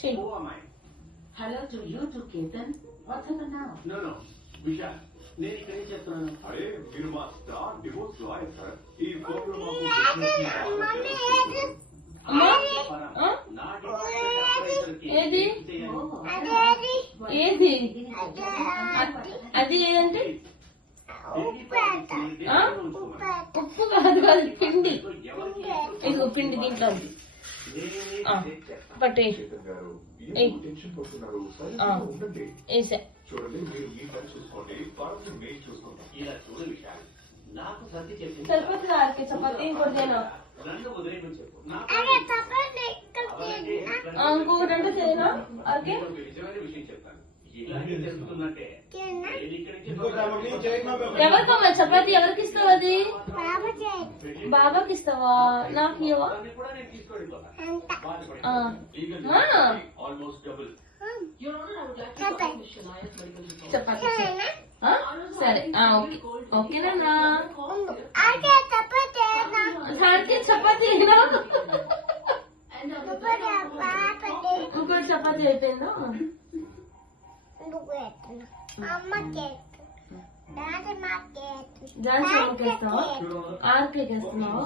చెయ్యి. Hello to you too, Ketan. What's up now? No, Vishal నేను ఇక్కడ ఏం చేస్తున్నాను? అరే మీరు మా స్టార్ డివోర్స్ లాయర్ సార్. ఈ ప్రోగ్రామ్ అమ్మా ఏది ఏది అది ఏదంటే ఉప్పు కాదు అది పిండి. ఇదిగో పిండి దీంట్లో ఉంది. పట్టే వేసా. ఇలా చూడు విశాల్, నాకు సర్ది చెప్పింది సరిపోతుంది ఆర్కే చపాతి ఇంకోటిదేనా నన్ను వదిలేయమని చెప్పు. ఇంకొకటి అంటే చేయనా ఆర్కే? నిజమైన విషయం చెప్తాను. ఇలాగే జరుగుతుందంటే ఎవరికమ్మా చపాతి ఎవరికి ఇస్తావు? అది బాబాకి ఇస్తావా? నాకు ఇవ్వవా? Almost double. చపాతి సరే ఓకే ఓకేనా? దానికి చపాతి ఇంకోటి చపాతి అయిపోయిందా? దానికి అమ్మకి వేస్తావా? ఆర్కేకి వేస్తున్నావా?